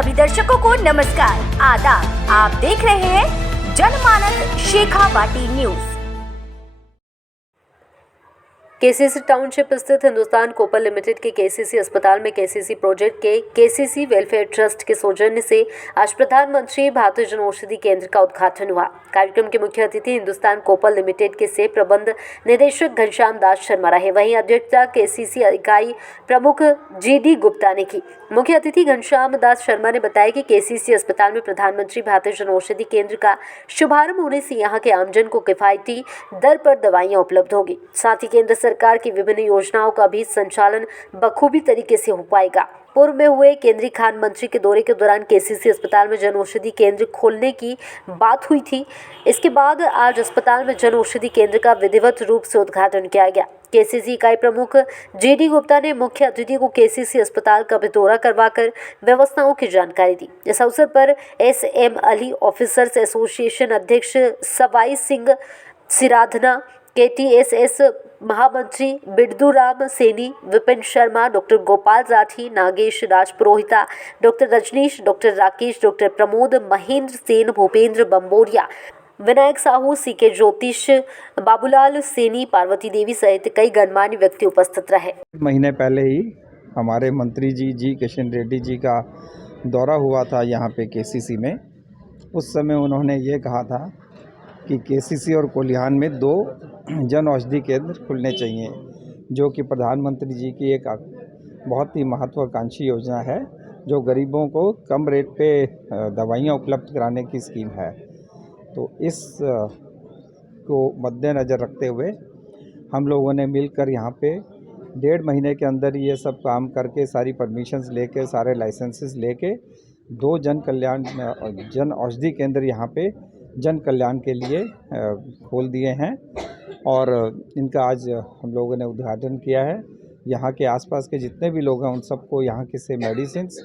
सभी दर्शकों को नमस्कार, आदाब। आप देख रहे हैं जनमानस शेखावाटी न्यूज। केसीसी टाउनशिप स्थित हिंदुस्तान कोपर लिमिटेड के केसीसी अस्पताल में केसीसी प्रोजेक्ट के केसीसी वेलफेयर ट्रस्ट के सौजन्य से आज प्रधानमंत्री भारतीय जनऔषधि केंद्र का उद्घाटन हुआ। कार्यक्रम के मुख्य अतिथि हिंदुस्तान कोपर लिमिटेड के से प्रबंध निदेशक घनश्याम दास शर्मा रहे। वहीं अध्यक्षता केसीसी इकाई प्रमुख जीडी गुप्ता ने की। मुख्य अतिथि घनश्याम दास शर्मा ने बताया कि केसीसी अस्पताल में प्रधानमंत्री भारतीय जनऔषधि केंद्र का शुभारंभ होने से यहां के आमजन को किफायती दर पर दवाइयां उपलब्ध होगी। साथ ही केंद्र सरकार की विभिन्न योजनाओं का भी संचालन बखूबी तरीके से हो पाएगा। पूर्व में हुए केंद्रीय खान मंत्री के दौरे के दौरान केसीसी अस्पताल में जनऔषधि केंद्र खोलने की बात हुई थी। इसके बाद आज अस्पताल में जनऔषधि केंद्र का विधिवत रूप से उद्घाटन किया गया। केसीसी इकाई प्रमुख जीडी गुप्ता ने मुख्य अतिथि को केसीसी अस्पताल का भी दौरा करवाकर व्यवस्थाओं की जानकारी दी। इस अवसर पर एसएम अली ऑफिसर्स एसोसिएशन अध्यक्ष सवाई सिंह सिराधना, केटीएसएस महामंत्री Bidduram Saini, Vipin Sharma, doctor Gopal Rathi, Nagesh Rajpurohita, doctor Rajneesh, doctor Rakesh, doctor Pramod, Mahendra Sen, Bhupendra Bamboria, Vinayak Sahu, CK Jyotish, Babulal Saini, Parvati देवी सहित कई गणमान्य व्यक्ति उपस्थित रहे। महीने पहले ही हमारे मंत्री जी किशन रेड्डी जी का दौरा हुआ था यहाँ पे केसीसी में। उस समय उन्होंने ये कहा था कि केसीसी और कोलिहान में 2 जन औषधि केंद्र खुलने चाहिए, जो कि प्रधानमंत्री जी की एक बहुत ही महत्वाकांक्षी योजना है, जो गरीबों को कम रेट पे दवाइयाँ उपलब्ध कराने की स्कीम है। तो इस को मद्देनज़र रखते हुए हम लोगों ने मिलकर यहाँ पे 1.5 महीने के अंदर ये सब काम करके, सारी परमिशंस लेके, सारे लाइसेंसेस लेके 2 जन औषधि केंद्र यहाँ पे जन कल्याण के लिए खोल दिए हैं और इनका आज हम लोगों ने उद्घाटन किया है। यहाँ के आसपास के जितने भी लोग हैं उन सबको यहाँ के से मेडिसिन्स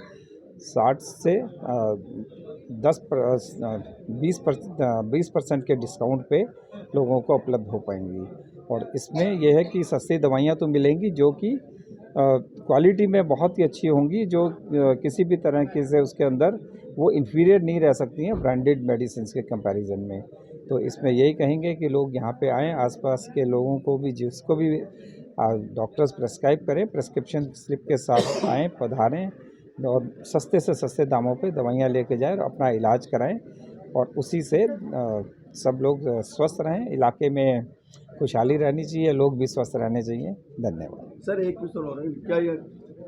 60 से 20% के डिस्काउंट पे लोगों को उपलब्ध हो पाएंगी। और इसमें यह है कि सस्ती दवाइयाँ तो मिलेंगी जो कि क्वालिटी में बहुत ही अच्छी होंगी, जो किसी भी तरह के से उसके अंदर वो इन्फीरियर नहीं रह सकती हैं ब्रांडेड मेडिसिन के कंपैरिजन में। तो इसमें यही कहेंगे कि लोग यहाँ पे आएँ, आसपास के लोगों को भी, जिसको भी डॉक्टर्स प्रेस्क्राइब करें, प्रेस्क्रिप्शन स्लिप के साथ आएँ, पधारें और सस्ते से सस्ते दामों पे दवाइयाँ लेके जाएं और अपना इलाज कराएं और उसी से सब लोग स्वस्थ रहें। इलाके में खुशहाली रहनी चाहिए, लोग भी स्वस्थ रहने चाहिए। धन्यवाद। सर, एक क्वेश्चन और है, क्या ये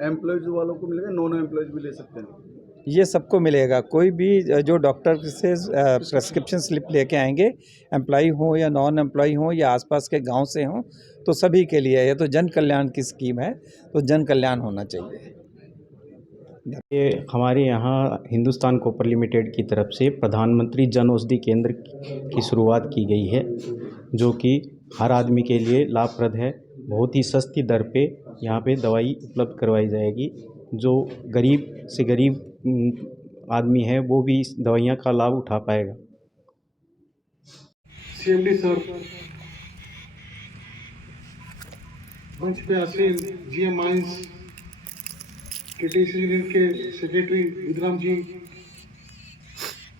एम्प्लॉयज़ वालों को मिलेगा, नॉन एम्प्लॉयज़ भी ले सकते हैं? ये सबको मिलेगा। कोई भी जो डॉक्टर से प्रेस्क्रिप्शन स्लिप लेके आएंगे, एम्प्लॉय हो या नॉन एम्प्लॉय हो या आसपास के गांव से हों, तो सभी के लिए ये तो जन कल्याण की स्कीम है, तो जन कल्याण होना चाहिए। ये हमारे यहाँ हिंदुस्तान कोपर लिमिटेड की तरफ से प्रधानमंत्री जन औषधि केंद्र की शुरुआत की गई है, जो कि हर आदमी के लिए लाभप्रद है। बहुत ही सस्ती दर पे यहाँ पे दवाई उपलब्ध करवाई जाएगी। जो गरीब से गरीब आदमी है वो भी इस दवाइयाँ का लाभ उठा पाएगा। सीएमडी सर, मंच पे आसीन जीएम माइंस, केटीसी के सेक्रेटरी विद्राम जी,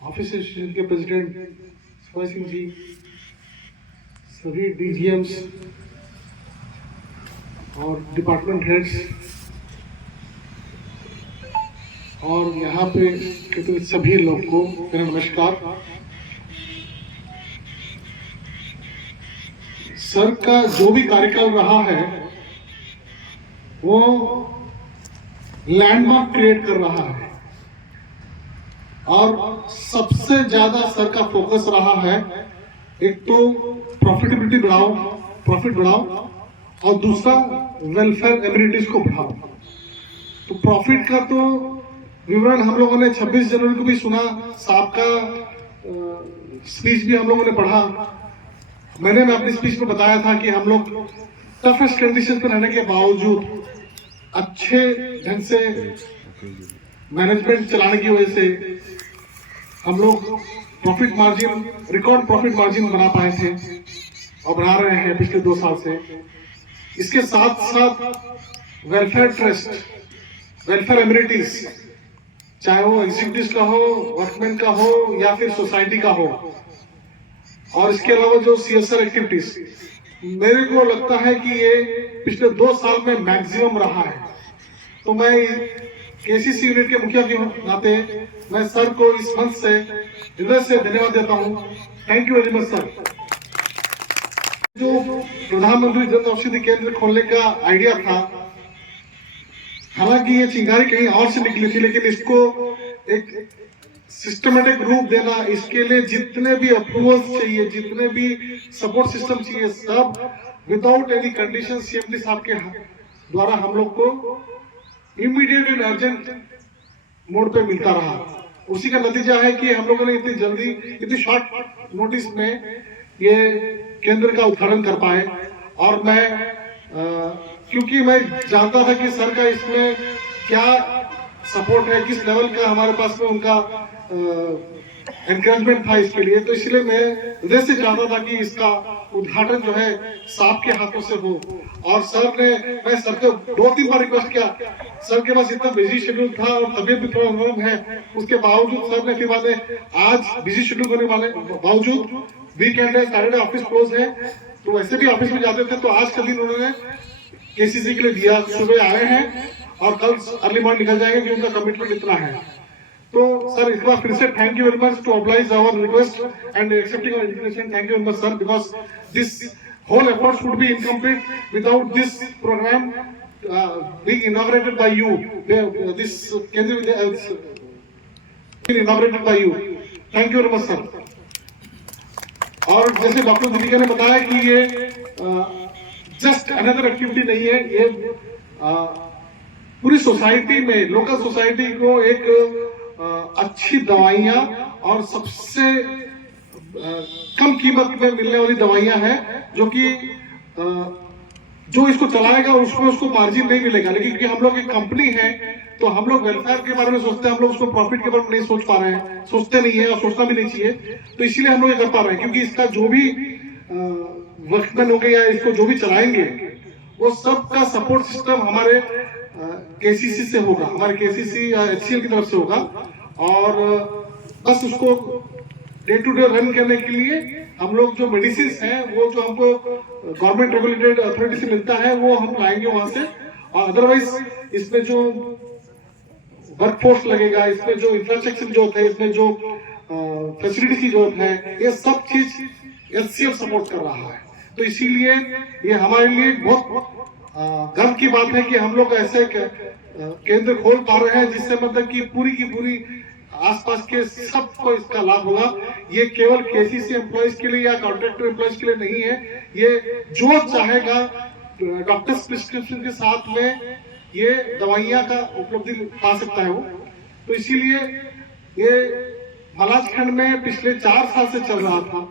ऑफिस एसोसिएशन के प्रेसिडेंट सवाई सिंह जी, सभी डीजीएम्स और डिपार्टमेंट हेड्स और यहाँ पे के सभी लोग को मेरा नमस्कार। सर का जो भी कार्यकाल रहा है वो लैंडमार्क क्रिएट कर रहा है और सबसे ज्यादा सर का फोकस रहा है, एक तो प्रॉफिटेबिलिटी बढ़ाओ, प्रॉफिट बढ़ाओ और दूसरा वेलफेयर एमिनिटीज को बढ़ाओ। तो प्रॉफिट का तो विवरण हम लोगों ने 26 जनवरी को भी सुना, साहब का स्पीच भी हम लोगों ने पढ़ा। मैंने अपनी स्पीच में बताया था कि हम लोग टफेस्ट कंडीशन पर रहने के बावजूद अच्छे ढंग से मैनेजमेंट चलाने की वजह से हम लोग profit margin, record profit margin बना पाए थे और बना रहे हैं पिछले 2 साल से। इसके साथ साथ वेलफेयर ट्रस्ट, वेलफेयर एमिनिटीज चाहे वो एग्जीक्यूटिव का हो, वर्कमैन का हो या फिर सोसाइटी का हो। और इसके अलावा जो CSR एक्टिविटीज, मेरे को लगता है कि ये पिछले 2 साल में मैक्सिमम रहा है। तो मैं KCC यूनिट के मुखिया के नाते मैं सर को इस मंच से हृदय से धन्यवाद देता हूँ। Thank you very much sir. जो प्रधानमंत्री जन औषधि केंद्र खोलने का आइडिया था, हालांकि ये चिंगारी कहीं और से निकली थी, लेकिन इसको एक सिस्टमेटिक रूप देना, इसके लिए जितने भी अप्रूवल्स चाहिए, जितने भी सपोर्ट सिस्टम चाहिए, सब विदाउट एनी कंडीशन CMD साहब के द्वारा हम लोग को इमीडिएट एंड अर्जेंट मोड पे मिलता रहा। उसी का नतीजा है कि हम लोगों ने इतनी जल्दी, इतनी शॉर्ट नोटिस में ये केंद्र का उद्घाटन कर पाए। और मैं क्योंकि मैं जानता था कि सर का इसमें क्या सपोर्ट है, किस लेवल का हमारे पास में उनका एनकरेजमेंट था इसके लिए, तो इसलिए मैं हृदय से चाहता था कि इसका उद्घाटन जो है साहब के हाथों से हो। और सर ने, मैं सर को 2-3 बार रिक्वेस्ट किया, सर के पास इतना बिजी शेड्यूल था और तबीयत भी थोड़ा नरम है, उसके बावजूद सर ने फिर बाद में आज बिजी शेड्यूल होने वाले बावजूद, वीकेंड है, सैटरडे ऑफिस क्लोज है, तो वैसे भी ऑफिस में जाते थे, तो आज का दिन उन्होंने KCC के लिए दिया। सुबह आए हैं और कल अर्ली मॉर्निंग निकल जाएंगे कि उनका कमिटमेंट इतना है। तो सर इस बार फिर से thank you very much to oblige our request and accepting our invitation. Thank you very much sir, because this whole effort would be incomplete without this program being inaugurated by you. This Kendra being inaugurated by you. Thank you very much sir. और जैसे doctor Deepika ने बताया कि ये just another activity नहीं है, ये पूरी सोसाइटी में, लोकल सोसाइटी को एक अच्छी दवाइयाँ और सबसे कम कीमत में मिलने वाली दवाइयाँ हैं, जो कि जो इसको चलाएगा उसको मार्जिन नहीं मिलेगा। लेकिन क्योंकि हम लोग एक कंपनी है, तो हम लोग वेलफेयर के बारे में सोचते हैं, हम लोग उसको प्रॉफिट के बारे में नहीं सोच पा रहे हैं, सोचते नहीं है और सोचना भी नहीं चाहिए। तो इसीलिए हम लोग ये कर पा रहे हैं, क्योंकि इसका जो भी वर्कमैन हो गया, इसको जो भी चलाएंगे, वो सब का सपोर्ट सिस्टम हमारे KCC से होगा, हमारे KCC HCL की तरफ से होगा। और बस उसको डे टू डे रन करने के लिए हम लोग जो मेडिसिन हैं, वो जो हमको गवर्नमेंट रेगुलेटेड अथॉरिटी से मिलता है, वो हम लाएंगे वहां से। और अदरवाइज इसमें जो वर्कफोर्स लगेगा, इसमें जो इंफ्रास्ट्रक्चर की जरूरत है, इसमें जो फैसिलिटी की जरूरत है, ये सब चीज HCL सपोर्ट कर रहा है। तो इसीलिए ये हमारे लिए बहुत गर्व की बात है कि हम लोग ऐसे केंद्र खोल पा रहे हैं, जिससे मतलब कि पूरी की पूरी आसपास के सबको इसका लाभ होगा। ये केवल KCC एम्प्लॉइज के लिए या कॉन्ट्रैक्टर एम्प्लॉइज के लिए नहीं है, ये जो चाहेगा डॉक्टर्स प्रिस्क्रिप्शन के साथ में ये दवाइयाँ का उपलब्धि पा सकता है वो। तो इसीलिए ये मलाजखंड में पिछले 4 साल से चल रहा था।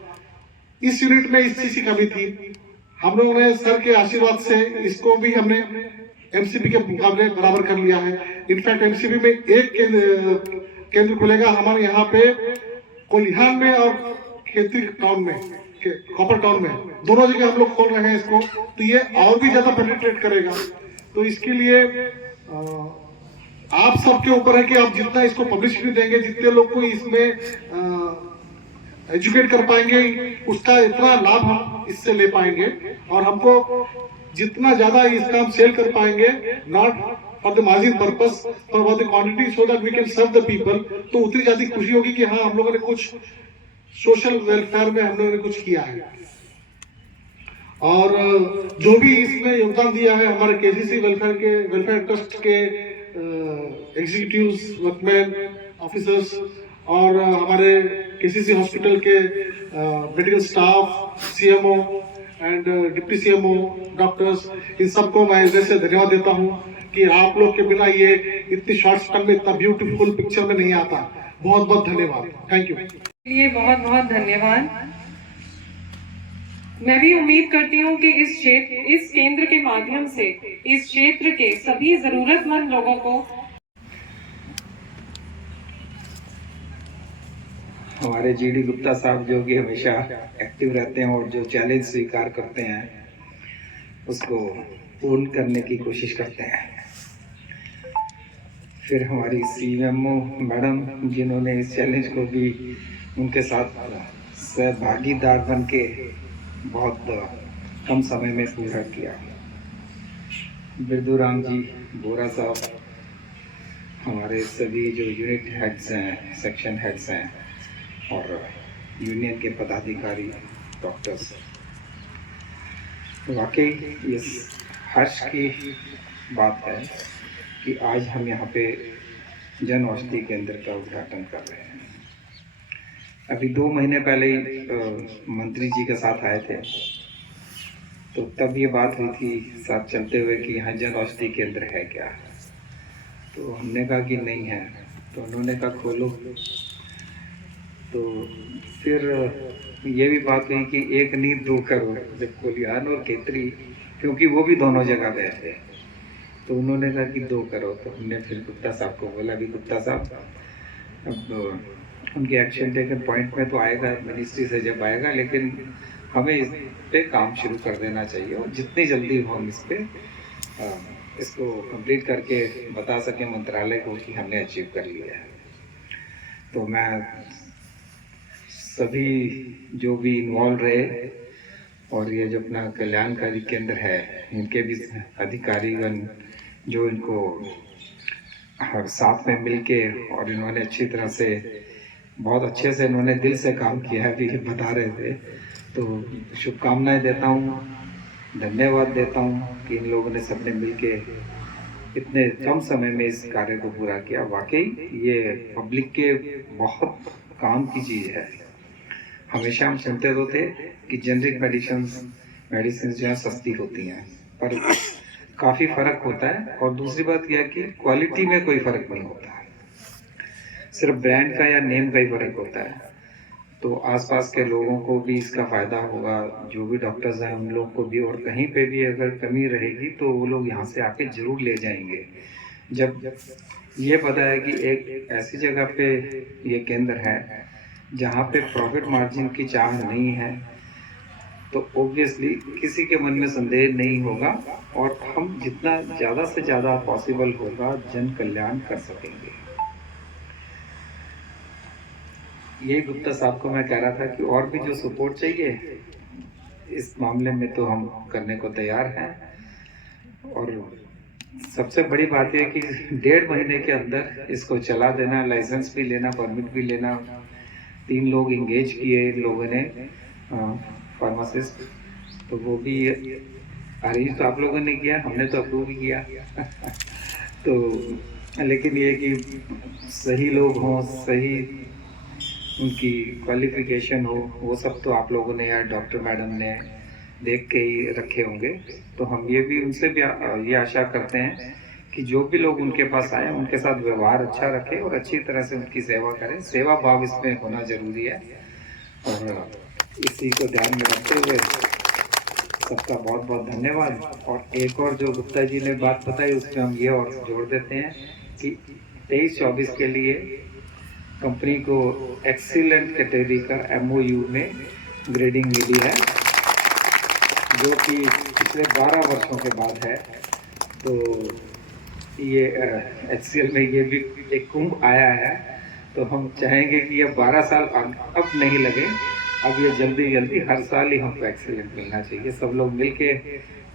इस यूनिट में इस चीज की कमी थी, हम लोगों ने सर के आशीर्वाद से इसको भी हमने MCP के मुकाबले बराबर कर लिया है। इनफैक्ट MCP में एक केंद्र खुलेगा हमारे यहाँ पे कोलिहान में और खेती टाउन में, कॉपर टाउन में, दोनों जगह हम लोग खोल रहे हैं इसको। तो ये और भी ज्यादा पेनिट्रेट करेगा। तो इसके लिए आप सबके ऊपर है कि आप जितना इसको पब्लिसिटी देंगे, जितने लोग को इसमें एजुकेट कर पाएंगे, उसका इतना लाभ हम इससे ले पाएंगे। और हमको जितना ज्यादा इसका हम सेल कर पाएंगे, not for the margin purpose, for the quantity, so that we can serve the people, तो उतनी ज्यादा खुशी होगी कि हाँ हम लोगों ने कुछ सोशल वेलफेयर में हम लोगों ने कुछ किया है। और जो भी इसमें योगदान दिया है हमारे KCC वेलफेयर ट्रस्ट के एग्जीक्यूटिव्स, वर्कमैन, ऑफिसर्स और हमारे KCC हॉस्पिटल के medical staff, CMO and deputy CMO, doctors, इन सबको मैं हृदय से धन्यवाद देता हूँ कि आप लोग के बिना ये इतनी शॉर्ट स्पैन में इतना ब्यूटीफुल पिक्चर में नहीं आता। बहुत बहुत धन्यवाद, थैंक यू। लिए बहुत बहुत धन्यवाद। मैं भी उम्मीद करती हूँ कि इस केंद्र के माध्यम से इस क्षेत्र के सभी जरूरतमंद लोगों को, हमारे GD गुप्ता साहब जो कि हमेशा एक्टिव रहते हैं और जो चैलेंज स्वीकार करते हैं उसको पूर्ण करने की कोशिश करते हैं। फिर हमारी CMO मैडम, जिन्होंने इस चैलेंज को भी उनके साथ सहभागीदार बन के बहुत कम समय में पूरा किया। बिरदूराम जी, बोरा साहब, हमारे सभी जो यूनिट हेड्स हैं, सेक्शन हेड्स हैं और यूनियन के पदाधिकारी, डॉक्टर्स, वाकई ये हर्ष की बात है कि आज हम यहाँ पे जन औषधि केंद्र का उद्घाटन कर रहे हैं। अभी 2 महीने पहले ही मंत्री जी के साथ आए थे, तो तब ये बात हुई थी साथ चलते हुए कि यहाँ जन औषधि केंद्र है क्या, तो हमने कहा कि नहीं है, तो उन्होंने कहा खोलो। तो फिर ये भी बात हुई कि 1 नींद 2 करोड़, जब कोलियान और केतरी, क्योंकि वो भी दोनों जगह गए थे, तो उन्होंने कहा कि 2 करोड़। तो हमने फिर गुप्ता साहब को बोला कि गुप्ता साहब, अब उनके एक्शन टेकन पॉइंट में तो आएगा, मिनिस्ट्री से जब आएगा, लेकिन हमें इस पे काम शुरू कर देना चाहिए और जितनी जल्दी हो हम इस पे इसको कंप्लीट करके बता सकें मंत्रालय को कि हमने अचीव कर लिया है। तो मैं सभी जो भी इन्वॉल्व रहे और ये जो अपना कल्याणकारी केंद्र है, इनके भी अधिकारीगण जो इनको हर साथ में मिलके और इन्होंने अच्छी तरह से, बहुत अच्छे से इन्होंने दिल से काम किया है, भी बता रहे थे। तो शुभकामनाएं देता हूँ, धन्यवाद देता हूँ कि इन लोगों ने सबने मिलके इतने कम समय में इस कार्य को पूरा किया। वाकई ये पब्लिक के बहुत काम की चीज़ है। हमेशा हम सुनते तो थे कि जेनरिक मेडिसिन जो है सस्ती होती हैं, पर काफ़ी फ़र्क होता है। और दूसरी बात यह है कि क्वालिटी में कोई फ़र्क नहीं होता है, सिर्फ ब्रांड का या नेम का ही फ़र्क होता है। तो आसपास के लोगों को भी इसका फ़ायदा होगा, जो भी डॉक्टर्स हैं उन लोगों को भी, और कहीं पे भी अगर कमी रहेगी तो वो लोग यहाँ से आके ज़रूर ले जाएंगे। जब ये पता है कि एक ऐसी जगह पे ये केंद्र है जहाँ पे प्रॉफिट मार्जिन की चाह नहीं है, तो ऑब्वियसली किसी के मन में संदेह नहीं होगा और हम जितना ज़्यादा से ज़्यादा पॉसिबल होगा जन कल्याण कर सकेंगे। ये गुप्ता साहब को मैं कह रहा था कि और भी जो सपोर्ट चाहिए इस मामले में तो हम करने को तैयार हैं। और सबसे बड़ी बात यह कि 1.5 महीने के अंदर इसको चला देना, लाइसेंस भी लेना, परमिट भी लेना। 3 लोग इंगेज किए इन लोगों ने, फार्मासिस्ट, तो वो भी अरेंज तो आप लोगों ने किया, हमने तो अप्रूव भी किया तो लेकिन ये कि सही लोग हों, सही उनकी क्वालिफिकेशन हो, वो सब तो आप लोगों ने या डॉक्टर मैडम ने देख के ही रखे होंगे। तो हम ये भी उनसे भी ये आशा करते हैं कि जो भी लोग उनके पास आए उनके साथ व्यवहार अच्छा रखें और अच्छी तरह से उनकी सेवा करें। सेवा भाव इसमें होना जरूरी है और इसी को ध्यान में रखते हुए सबका बहुत बहुत धन्यवाद। और एक और जो गुप्ता जी ने बात बताई उसमें हम ये और जोड़ देते हैं कि 23-24 के लिए कंपनी को एक्सीलेंट कैटेगरी का MOU में ग्रेडिंग मिली है, जो कि पिछले 12 वर्षों के बाद है। तो ये HCL में ये भी एक कुंभ आया है, तो हम चाहेंगे कि ये 12 साल अब नहीं लगे, अब ये जल्दी जल्दी हर साल ही हमको एक्सीलेंट मिलना चाहिए। सब लोग मिलके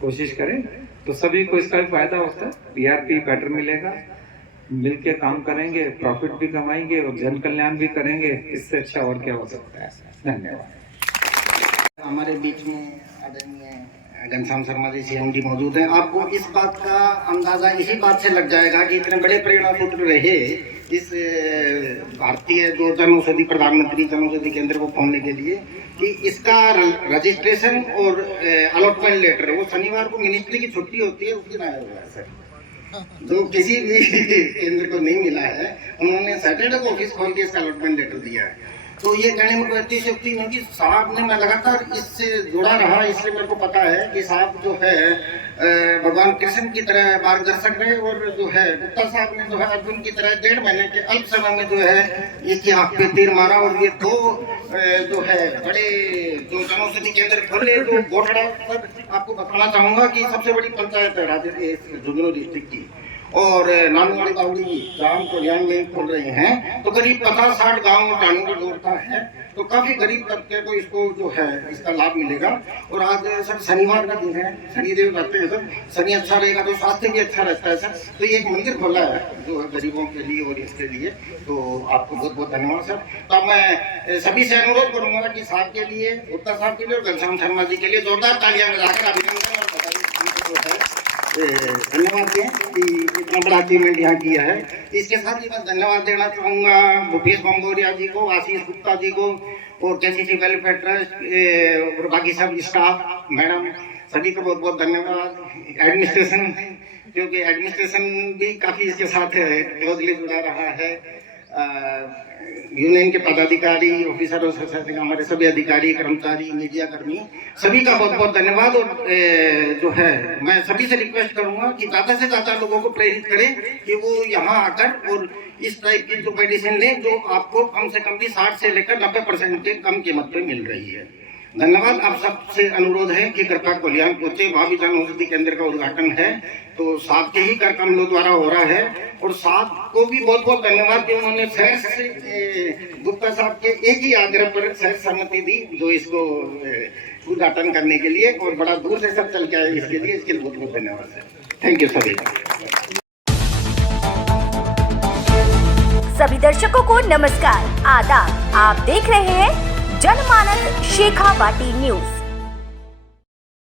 कोशिश करें तो सभी को इसका भी फायदा होता है। PRP बेटर मिलेगा, मिलके काम करेंगे, प्रॉफिट भी कमाएंगे और जन कल्याण भी करेंगे। इससे अच्छा और क्या हो सकता है। धन्यवाद। हमारे बीच में आदरणीय घनश्याम शर्मा जी CMD मौजूद हैं। आपको इस बात का अंदाजा इसी बात से लग जाएगा कि इतने बड़े प्रेरणा सूत्र रहे इस भारतीय जो जन औषधि, प्रधानमंत्री जन औषधि केंद्र को खोलने के लिए, कि इसका रजिस्ट्रेशन और अलॉटमेंट लेटर वो शनिवार को मिनिस्ट्री की छुट्टी होती है, उस दिन आया हुआ है सर। जो किसी भी केंद्र को नहीं मिला है, उन्होंने सैटरडे को ऑफिस खोल के इसका अलॉटमेंट लेटर दिया है। तो ये कहने में कोई अतिशयोक्ति नहीं कि साहब ने, मैं लगातार इससे जुड़ा रहा इसलिए मेरे को पता है कि साहब जो है भगवान कृष्ण की तरह मार्गदर्शक रहे, और जो है गुप्ता साहब ने जो है अर्जुन की तरह 1.5 महीने के अल्प समय में जो है इसकी आँख पे तीर मारा। और ये 2 जो है बड़े जो जन औषधि केंद्र खोले, जो गोठड़ा पर आपको बताना चाहूँगा कि सबसे बड़ी पंचायत है झुंझुनू डिस्ट्रिक्ट की, और नानूवाड़ी बावड़ी ग्राम कल्याण में खोल रहे हैं, तो करीब 50-60 गाँव टाणूवाड़ी जोड़ता है, तो काफ़ी गरीब तबके को इसको जो है इसका लाभ मिलेगा। और आज सर शनिवार का दिन है, शनिदेव रहते हैं सर, शनि अच्छा रहेगा तो स्वास्थ्य भी अच्छा रहता है सर। तो ये एक मंदिर खोला है जो है गरीबों के लिए और इसके लिए, तो आपको बहुत बहुत धन्यवाद सर। तो अब मैं सभी से अनुरोध करूँगा कि साहब के लिए, गुप्ता साहब के लिए और घनश्याम शर्मा जी के लिए जोरदार तालियां बजाकर अभिनंदन और बधाई धन्यवाद दें कि इतना बड़ा अचीवमेंट यहाँ किया है। इसके साथ ही मैं धन्यवाद देना चाहूँगा भूपेश बम्बोरिया जी को, आशीष गुप्ता जी को और केसीसी वेलफेयर ट्रस्ट और बाकी सब स्टाफ, मैडम, सभी को बहुत बहुत धन्यवाद। एडमिनिस्ट्रेशन, क्योंकि एडमिनिस्ट्रेशन भी काफ़ी इसके साथ क्लोजली जुड़ा रहा है। यूनियन के पदाधिकारी, ऑफिसर और सोसाइटी के हमारे सभी अधिकारी, कर्मचारी, मीडिया कर्मी, सभी का बहुत बहुत धन्यवाद। और जो है मैं सभी से रिक्वेस्ट करूंगा कि ज़्यादा से ज़्यादा लोगों को प्रेरित करें कि वो यहाँ आकर और इस टाइप की जो मेडिसिन लें जो आपको कम से कम भी 60 से लेकर 90% के कम कीमत पे मिल रही है। धन्यवाद। आप सबसे अनुरोध है कि कृपया कल्याण पहुंचे, वहाँ भी जन औषधि केंद्र का उद्घाटन है, तो साहब के ही कर हम लोग द्वारा हो रहा है। और साहब को भी बहुत बहुत धन्यवाद कि उन्होंने शहर से गुप्ता साहब के एक ही आग्रह पर शहर सहमति दी जो इसको उद्घाटन करने के लिए, और बड़ा दूर से सब चल के आए इसके लिए बहुत बहुत धन्यवाद सर। थैंक यू सभी। सभी दर्शकों को नमस्कार, आदाब। आप देख रहे हैं जनमानस शेखावाटी न्यूज।